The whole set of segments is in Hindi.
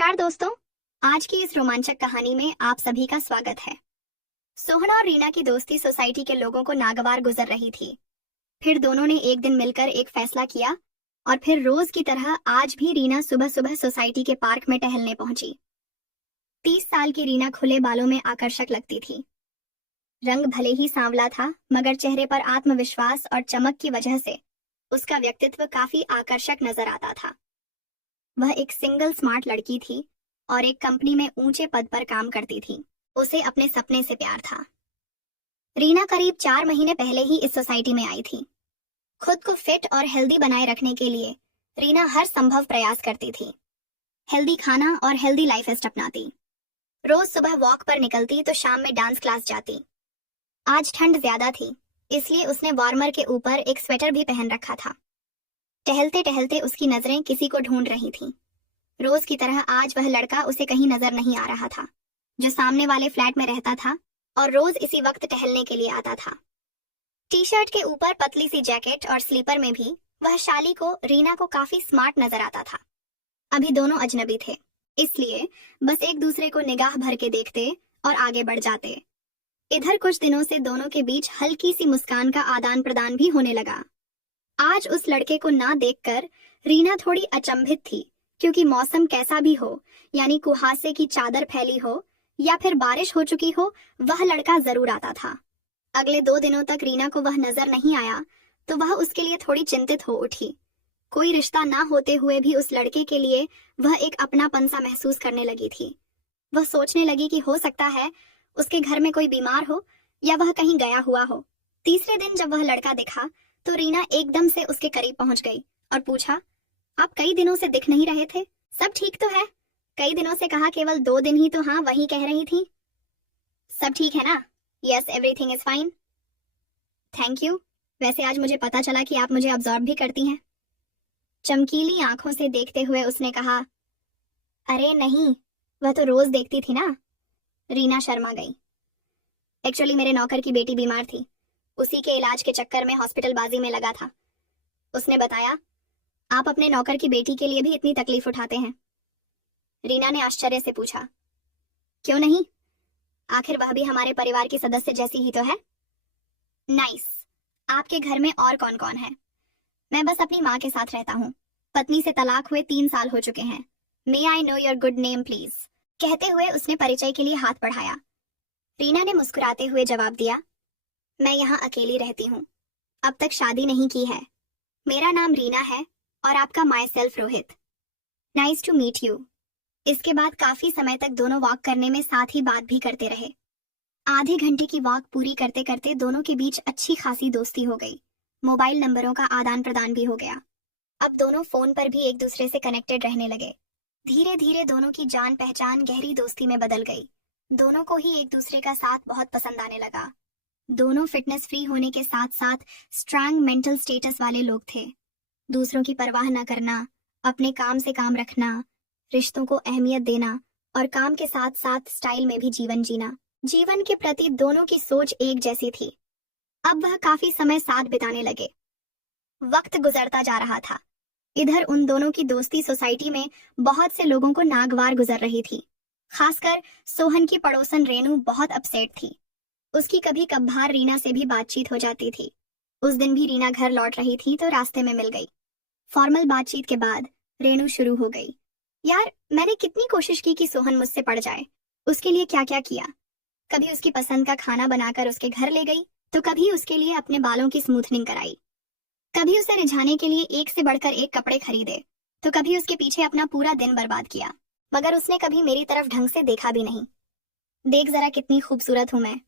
नमस्कार दोस्तों। आज की इस रोमांचक कहानी में आप सभी का स्वागत है। सोहना और रीना की दोस्ती सोसाइटी के लोगों को नागवार गुजर रही थी। फिर दोनों ने एक दिन मिलकर एक फैसला किया और फिर रोज की तरह आज भी रीना सुबह सुबह सोसाइटी के पार्क में टहलने पहुंची। 30 साल की रीना खुले बालों में आकर्षक लगती थी। रंग भले ही सांवला था, मगर चेहरे पर आत्मविश्वास और चमक की वजह से उसका व्यक्तित्व काफी आकर्षक नजर आता था। वह एक सिंगल स्मार्ट लड़की थी और एक कंपनी में ऊंचे पद पर काम करती थी। उसे अपने सपने से प्यार था। रीना करीब 4 महीने पहले ही इस सोसाइटी में आई थी। खुद को फिट और हेल्दी बनाए रखने के लिए रीना हर संभव प्रयास करती थी। हेल्दी खाना और हेल्दी लाइफस्टाइल अपनाती। रोज सुबह वॉक पर निकलती तो शाम में डांस क्लास जाती। आज ठंड ज्यादा थी, इसलिए उसने वार्मर के ऊपर एक स्वेटर भी पहन रखा था। टहलते टहलते उसकी नजरें किसी को ढूंढ रही थीं। रोज की तरह आज वह लड़का उसे कहीं नजर नहीं आ रहा था, जो सामने वाले फ्लैट में रहता था और रोज इसी वक्त टहलने के लिए आता था। टी शर्ट के ऊपर पतली सी जैकेट और स्लीपर में भी वह शाली को रीना को काफी स्मार्ट नजर आता था। अभी दोनों अजनबी थे, इसलिए बस एक दूसरे को निगाह भर के देखते और आगे बढ़ जाते। इधर कुछ दिनों से दोनों के बीच हल्की सी मुस्कान का आदान प्रदान भी होने लगा। आज उस लड़के को ना देखकर रीना थोड़ी अचंभित थी, क्योंकि मौसम कैसा भी हो, यानी कुहासे की चादर फैली हो या फिर बारिश हो चुकी हो, वह लड़का जरूर आता था। अगले 2 दिनों तक रीना को वह नजर नहीं आया तो वह उसके लिए थोड़ी चिंतित हो उठी। कोई रिश्ता ना होते हुए भी उस लड़के के लिए वह एक अपनापन सा महसूस करने लगी थी। वह सोचने लगी कि हो सकता है उसके घर में कोई बीमार हो या वह कहीं गया हुआ हो। तीसरे दिन जब वह लड़का दिखा तो रीना एकदम से उसके करीब पहुंच गई और पूछा, आप कई दिनों से दिख नहीं रहे थे, सब ठीक तो है? कई दिनों से कहा, केवल 2 दिन ही तो हाँ वही कह रही थी। सब ठीक है ना? Yes, everything is fine. Thank you. वैसे आज मुझे पता चला कि आप मुझे ऑब्जर्व भी करती हैं। चमकीली आंखों से देखते हुए उसने कहा, अरे नहीं, वह तो रोज देखती थी ना। रीना शर्मा गई। एक्चुअली मेरे नौकर की बेटी बीमार थी, उसी के इलाज के चक्कर में हॉस्पिटल बाजी में लगा था। उसने बताया, आप अपने नौकर की बेटी के लिए भी इतनी तकलीफ उठाते हैं? रीना ने आश्चर्य से पूछा, क्यों नहीं, आखिर वह भी हमारे परिवार की सदस्य जैसी ही तो है। नाइस। आपके घर में और कौन कौन है? मैं बस अपनी माँ के साथ रहता हूँ। पत्नी से तलाक हुए 3 साल हो चुके हैं। May I know your good name please? कहते हुए उसने परिचय के लिए हाथ बढ़ाया। रीना ने मुस्कुराते हुए जवाब दिया, मैं यहाँ अकेली रहती हूँ, अब तक शादी नहीं की है। मेरा नाम रीना है और आपका myself Rohit. Nice to meet you. इसके बाद काफी समय तक दोनों वॉक करने में साथ ही बात भी करते रहे। आधे घंटे की वॉक पूरी करते करते दोनों के बीच अच्छी खासी दोस्ती हो गई। मोबाइल नंबरों का आदान प्रदान भी हो गया। अब दोनों फोन पर भी एक दूसरे से कनेक्टेड रहने लगे। धीरे धीरे दोनों की जान पहचान गहरी दोस्ती में बदल गई। दोनों को ही एक दूसरे का साथ बहुत पसंद आने लगा। दोनों फिटनेस फ्री होने के साथ साथ स्ट्रांग मेंटल स्टेटस वाले लोग थे। दूसरों की परवाह न करना, अपने काम से काम रखना, रिश्तों को अहमियत देना और काम के साथ साथ स्टाइल में भी जीवन जीना। जीवन के प्रति दोनों की सोच एक जैसी थी। अब वह काफी समय साथ बिताने लगे। वक्त गुजरता जा रहा था। इधर उन दोनों की दोस्ती सोसाइटी में बहुत से लोगों को नागवार गुजर रही थी। खासकर सोहन की पड़ोसन रेनू बहुत अपसेट थी। उसकी कभी कभार रीना से भी बातचीत हो जाती थी। उस दिन भी रीना घर लौट रही थी तो रास्ते में मिल गई। फॉर्मल बातचीत के बाद रेनू शुरू हो गई, यार मैंने कितनी कोशिश की कि सोहन मुझसे पड़ जाए। उसके लिए क्या क्या किया। कभी उसकी पसंद का खाना बनाकर उसके घर ले गई, तो कभी उसके लिए अपने बालों की स्मूथनिंग कराई। कभी उसे रिझाने के लिए एक से बढ़कर एक कपड़े खरीदे, तो कभी उसके पीछे अपना पूरा दिन बर्बाद किया। मगर उसने कभी मेरी तरफ ढंग से देखा भी नहीं। देख जरा कितनी खूबसूरत हूं मैं।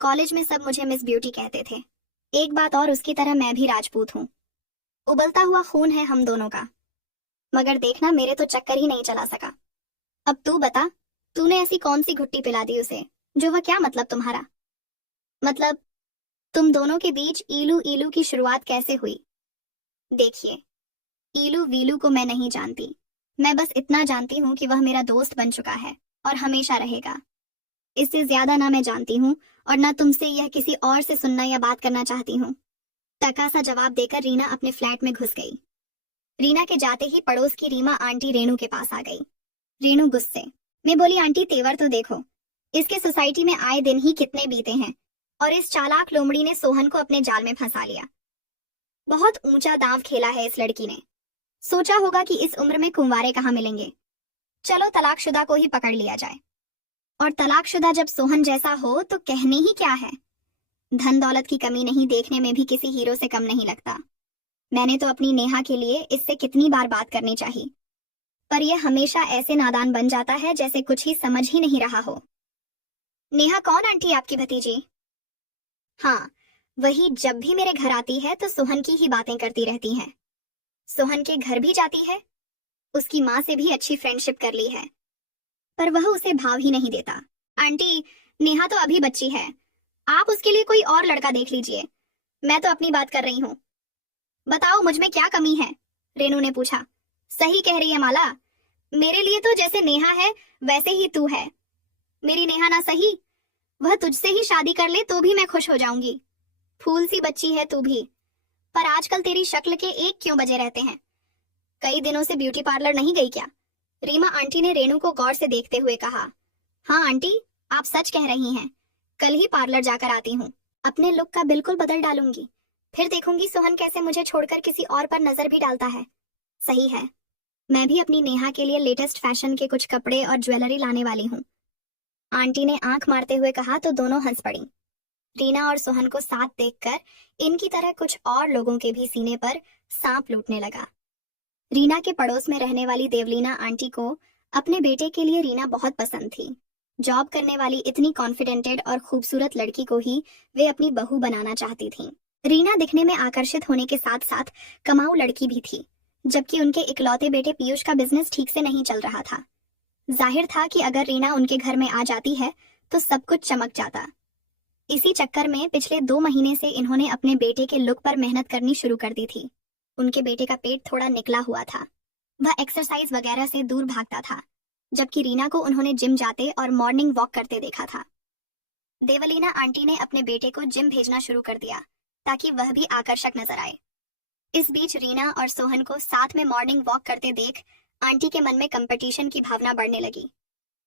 कॉलेज में सब मुझे मिस ब्यूटी कहते थे। एक बात और, उसकी तरह मैं भी राजपूत हूँ। उबलता हुआ खून है हम दोनों का। मगर देखना, मेरे तो चक्कर ही नहीं चला सका। अब तू बता, तूने ऐसी कौन सी घुट्टी पिला दी उसे, जो वह क्या मतलब तुम्हारा? मतलब तुम दोनों के बीच ईलू ईलू की शुरुआत कैसे हुई? देखिए, ईलू वीलू को मैं नहीं जानती। मैं बस इतना जानती हूँ कि वह मेरा दोस्त बन चुका है और हमेशा रहेगा। इससे ज्यादा ना मैं जानती हूँ और ना तुमसे यह किसी और से सुनना या बात करना चाहती हूँ। टका सा जवाब देकर रीना अपने फ्लैट में घुस गई। रीना के जाते ही पड़ोस की रीमा आंटी रेनू के पास आ गई। रेनू गुस्से में बोली, आंटी तेवर तो देखो, इसके सोसाइटी में आए दिन ही कितने बीते हैं और इस चालाक लोमड़ी ने सोहन को अपने जाल में फंसा लिया। बहुत ऊंचा दांव खेला है इस लड़की ने। सोचा होगा कि इस उम्र में कुंवारे कहाँ मिलेंगे, चलो तलाकशुदा को ही पकड़ लिया जाए। और तलाकशुदा जब सोहन जैसा हो तो कहने ही क्या है। धन दौलत की कमी नहीं, देखने में भी किसी हीरो से कम नहीं लगता। मैंने तो अपनी नेहा के लिए इससे कितनी बार बात करनी चाहिए, पर यह हमेशा ऐसे नादान बन जाता है जैसे कुछ ही समझ ही नहीं रहा हो। नेहा कौन आंटी, आपकी भतीजी? हाँ वही, जब भी मेरे घर आती है तो सोहन की ही बातें करती रहती है। सोहन के घर भी जाती है, उसकी माँ से भी अच्छी फ्रेंडशिप कर ली है, पर वह उसे भाव ही नहीं देता। आंटी नेहा तो अभी बच्ची है, आप उसके लिए कोई और लड़का देख लीजिए, मैं तो अपनी बात कर रही हूँ। बताओ मुझ में क्या कमी है? रेनू ने पूछा। सही कह रही है माला, मेरे लिए तो जैसे नेहा है वैसे ही तू है। मेरी नेहा ना सही, वह तुझसे ही शादी कर ले तो भी मैं खुश हो जाऊंगी। फूल सी बच्ची है तू भी, पर आजकल तेरी शक्ल के एक क्यों बजे रहते हैं? कई दिनों से ब्यूटी पार्लर नहीं गई क्या? रीमा आंटी ने रेनू को गौर से देखते हुए कहा। हाँ आंटी, आप सच कह रही हैं, कल ही पार्लर जाकर आती हूँ। अपने लुक का बिल्कुल बदल डालूंगी, फिर देखूंगी सोहन कैसे मुझे छोड़कर किसी और पर नजर भी डालता है। सही है, मैं भी अपनी नेहा के लिए लेटेस्ट फैशन के कुछ कपड़े और ज्वेलरी लाने वाली हूँ। आंटी ने आंख मारते हुए कहा तो दोनों हंस पड़ी। रीना और सोहन को साथ देखकर इनकी तरह कुछ और लोगों के भी सीने पर सांप लूटने लगा। रीना के पड़ोस में रहने वाली देवलीना आंटी को अपने बेटे के लिए रीना बहुत पसंद थी। जॉब करने वाली इतनी कॉन्फिडेंटेड और खूबसूरत लड़की को ही वे अपनी बहू बनाना चाहती थीं। रीना दिखने में आकर्षित होने के साथ साथ कमाऊ लड़की भी थी, जबकि उनके इकलौते बेटे पीयूष का बिजनेस ठीक से नहीं चल रहा था। जाहिर था कि अगर रीना उनके घर में आ जाती है तो सब कुछ चमक जाता। इसी चक्कर में पिछले 2 महीने से इन्होंने अपने बेटे के लुक पर मेहनत करनी शुरू कर दी थी। उनके बेटे का पेट थोड़ा निकला हुआ था, वह एक्सरसाइज वगैरह से दूर भागता था, जबकि रीना को उन्होंने जिम जाते और मॉर्निंग वॉक करते देखा था। देवलीना आंटी ने अपने बेटे को जिम भेजना शुरू कर दिया ताकि वह भी आकर्षक नजर आए। इस बीच रीना और सोहन को साथ में मॉर्निंग वॉक करते देख आंटी के मन में कंपटीशन की भावना बढ़ने लगी।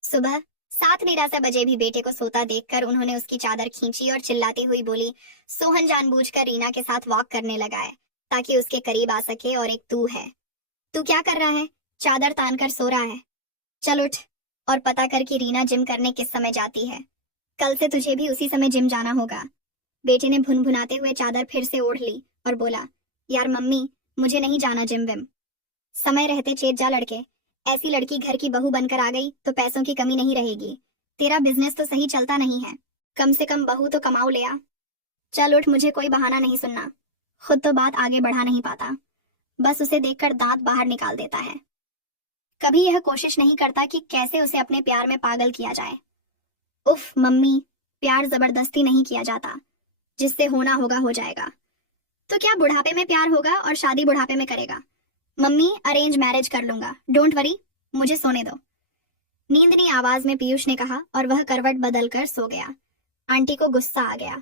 सुबह 7:15 बजे भी बेटे को सोता देखकर उन्होंने उसकी चादर खींची और चिल्लाती हुई बोली, सोहन जानबूझकर रीना के साथ वॉक करने लगा है ताकि उसके करीब आ सके, और एक तू है। तू क्या कर रहा है? चादर तान कर सो रहा है? चल उठ और पता कर कि रीना जिम करने किस समय जाती है। कल से तुझे भी उसी समय जिम जाना होगा। बेटे ने भुनभुनाते हुए चादर फिर से ओढ़ ली और बोला, यार मम्मी, मुझे नहीं जाना जिम विम। समय रहते चेत जा लड़के, ऐसी लड़की घर की बहू बनकर आ गई तो पैसों की कमी नहीं रहेगी। तेरा बिजनेस तो सही चलता नहीं है, कम से कम बहू तो कमाओ ले आ। चल उठ, मुझे कोई बहाना नहीं सुनना। खुद तो बात आगे बढ़ा नहीं पाता, बस उसे देखकर दांत बाहर निकाल देता है। कभी यह कोशिश नहीं करता कि कैसे उसे अपने प्यार में पागल किया जाए। उफ मम्मी, प्यार जबरदस्ती नहीं किया जाता, जिससे होना होगा हो जाएगा। तो क्या बुढ़ापे में प्यार होगा और शादी बुढ़ापे में करेगा? मम्मी, अरेंज मैरिज कर लूंगा, डोंट वरी, मुझे सोने दो। नींदनी आवाज में पीयूष ने कहा और वह करवट बदलकर सो गया। आंटी को गुस्सा आ गया।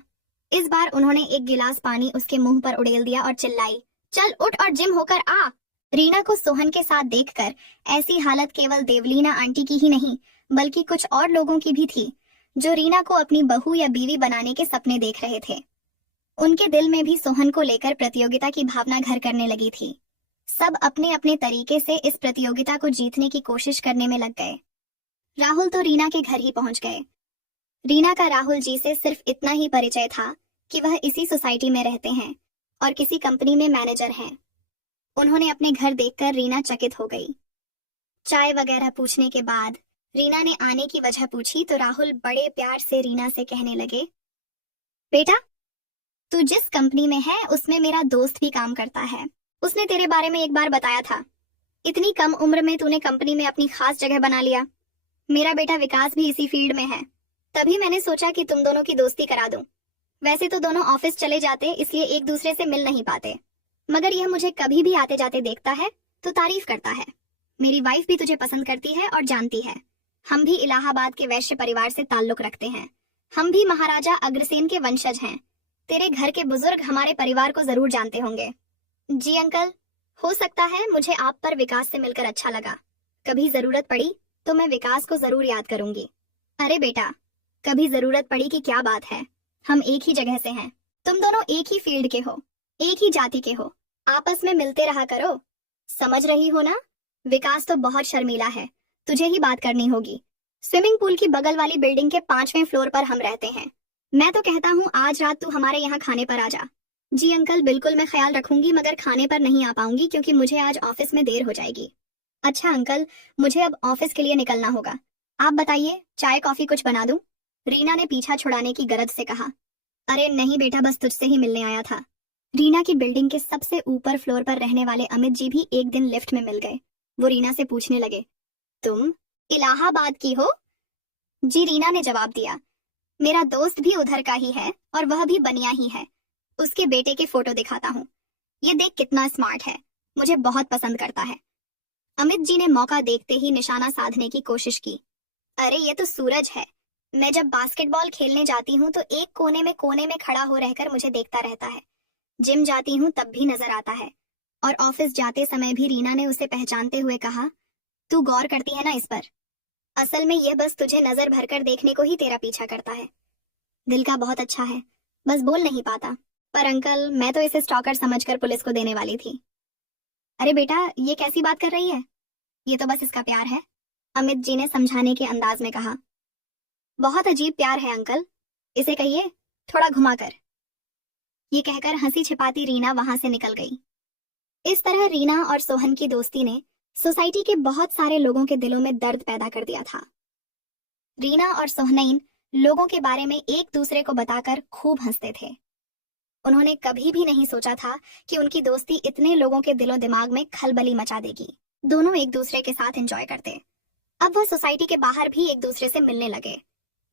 इस बार उन्होंने एक गिलास पानी उसके मुंह पर उड़ेल दिया और चिल्लाई, चल उठ और जिम होकर आ। रीना को सोहन के साथ देखकर ऐसी हालत केवल देवलीना आंटी की ही नहीं बल्कि कुछ और लोगों की भी थी, जो रीना को अपनी बहू या बीवी बनाने के सपने देख रहे थे। उनके दिल में भी सोहन को लेकर प्रतियोगिता की भावना घर करने लगी थी। सब अपने अपने तरीके से इस प्रतियोगिता को जीतने की कोशिश करने में लग गए। राहुल तो रीना के घर ही पहुंच गए। रीना का राहुल जी से सिर्फ इतना ही परिचय था कि वह इसी सोसाइटी में रहते हैं और किसी कंपनी में मैनेजर हैं। उन्होंने अपने घर देखकर रीना चकित हो गई। चाय वगैरह पूछने के बाद रीना ने आने की वजह पूछी तो राहुल बड़े प्यार से रीना से कहने लगे, बेटा, तू जिस कंपनी में है उसमें मेरा दोस्त भी काम करता है। उसने तेरे बारे में एक बार बताया था। इतनी कम उम्र में तूने कंपनी में अपनी खास जगह बना लिया। मेरा बेटा विकास भी इसी फील्ड में है, तभी मैंने सोचा कि तुम दोनों की दोस्ती करा दूं। वैसे तो दोनों ऑफिस चले जाते इसलिए एक दूसरे से मिल नहीं पाते, मगर यह मुझे कभी भी आते जाते देखता है तो तारीफ करता है। मेरी वाइफ भी तुझे पसंद करती है और जानती है। हम भी इलाहाबाद के वैश्य परिवार से ताल्लुक रखते हैं। हम भी महाराजा अग्रसेन के वंशज हैं। तेरे घर के बुजुर्ग हमारे परिवार को जरूर जानते होंगे। जी अंकल, हो सकता है मुझे आप पर विकास से मिलकर अच्छा लगा। कभी जरूरत पड़ी तो मैं विकास को जरूर याद करूंगी। अरे बेटा, कभी जरूरत पड़ी कि क्या बात है, हम एक ही जगह से हैं। तुम दोनों एक ही फील्ड के हो, एक ही जाति के हो, आपस में मिलते रहा करो। समझ रही हो ना? विकास तो बहुत शर्मीला है, तुझे ही बात करनी होगी। स्विमिंग पूल की बगल वाली बिल्डिंग के 5वें फ्लोर पर हम रहते हैं। मैं तो कहता हूँ आज रात तू हमारे यहाँ खाने पर आ जा। जी अंकल, बिल्कुल मैं ख्याल रखूंगी, मगर खाने पर नहीं आ पाऊंगी क्योंकि मुझे आज ऑफिस में देर हो जाएगी। अच्छा अंकल, मुझे अब ऑफिस के लिए निकलना होगा। आप बताइए, चाय कॉफी कुछ बना दूं? रीना ने पीछा छुड़ाने की गरज से कहा। अरे नहीं बेटा, बस तुझसे ही मिलने आया था। रीना की बिल्डिंग के सबसे ऊपर फ्लोर पर रहने वाले अमित जी भी एक दिन लिफ्ट में मिल गए। वो रीना से पूछने लगे, तुम इलाहाबाद की हो? जी, रीना ने जवाब दिया। मेरा दोस्त भी उधर का ही है और वह भी बनिया ही है। उसके बेटे के फोटो दिखाता हूँ, ये देख कितना स्मार्ट है, मुझे बहुत पसंद करता है। अमित जी ने मौका देखते ही निशाना साधने की कोशिश की। अरे ये तो सूरज है। मैं जब बास्केटबॉल खेलने जाती हूँ तो एक कोने में खड़ा हो रहकर मुझे देखता रहता है। जिम जाती हूँ तब भी नजर आता है, और ऑफिस जाते समय भी। रीना ने उसे पहचानते हुए कहा, तू गौर करती है ना इस पर? असल में यह बस तुझे नजर भरकर देखने को ही तेरा पीछा करता है। दिल का बहुत अच्छा है, बस बोल नहीं पाता। पर अंकल, मैं तो इसे स्टॉकर समझकर पुलिस को देने वाली थी। अरे बेटा, ये कैसी बात कर रही है? ये तो बस इसका प्यार है, अमित जी ने समझाने के अंदाज में कहा। बहुत अजीब प्यार है अंकल, इसे कहिए थोड़ा घुमाकर। ये कहकर हंसी छिपाती रीना वहां से निकल गई। इस तरह रीना और सोहन की दोस्ती ने सोसाइटी के बहुत सारे लोगों के दिलों में दर्द पैदा कर दिया था। रीना और सोहनैन लोगों के बारे में एक दूसरे को बताकर खूब हंसते थे। उन्होंने कभी भी नहीं सोचा था कि उनकी दोस्ती इतने लोगों के दिलो दिमाग में खलबली मचा देगी। दोनों एक दूसरे के साथ एंजॉय करते। अब वह सोसाइटी के बाहर भी एक दूसरे से मिलने लगे।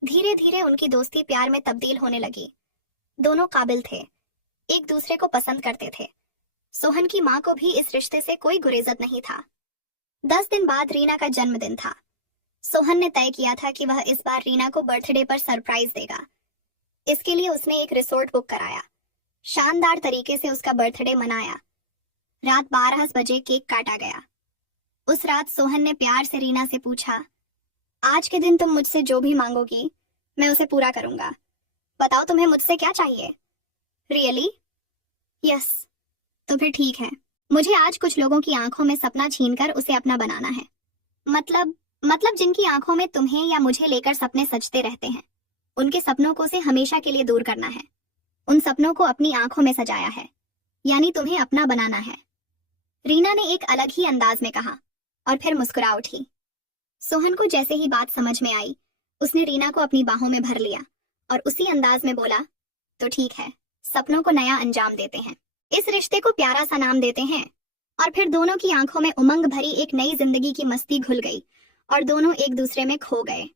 धीरे धीरे उनकी दोस्ती प्यार में तब्दील होने लगी। दोनों काबिल थे, एक दूसरे को पसंद करते थे। सोहन की माँ को भी इस रिश्ते से कोई गुरेजत नहीं था। 10 दिन बाद रीना का जन्मदिन था। सोहन ने तय किया था कि वह इस बार रीना को बर्थडे पर सरप्राइज देगा। इसके लिए उसने एक रिसोर्ट बुक कराया। शानदार तरीके से उसका बर्थडे मनाया। रात 12 बजे केक काटा गया। उस रात सोहन ने प्यार से रीना से पूछा, आज के दिन तुम मुझसे जो भी मांगोगी मैं उसे पूरा करूंगा। बताओ तुम्हें मुझसे क्या चाहिए? रियली? यस। तो फिर ठीक है, मुझे आज कुछ लोगों की आंखों में सपना छीनकर उसे अपना बनाना है। मतलब जिनकी आंखों में तुम्हें या मुझे लेकर सपने सजते रहते हैं, उनके सपनों को से हमेशा के लिए दूर करना है। उन सपनों को अपनी आंखों में सजाया है, यानी तुम्हें अपना बनाना है। रीना ने एक अलग ही अंदाज में कहा और फिर मुस्कुरा उठी। सोहन को जैसे ही बात समझ में आई, उसने रीना को अपनी बाहों में भर लिया और उसी अंदाज में बोला, तो ठीक है, सपनों को नया अंजाम देते हैं, इस रिश्ते को प्यारा सा नाम देते हैं। और फिर दोनों की आंखों में उमंग भरी एक नई जिंदगी की मस्ती घुल गई और दोनों एक दूसरे में खो गए।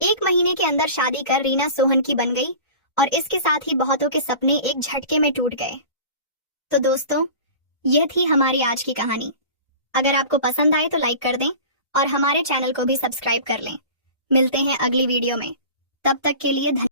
1 महीने के अंदर शादी कर रीना सोहन की बन गई और इसके साथ ही बहुतों के सपने एक झटके में टूट गए। तो दोस्तों, यह थी हमारी आज की कहानी। अगर आपको पसंद आए तो लाइक कर दें और हमारे चैनल को भी सब्सक्राइब कर लें। मिलते हैं अगली वीडियो में, तब तक के लिए धन्यवाद।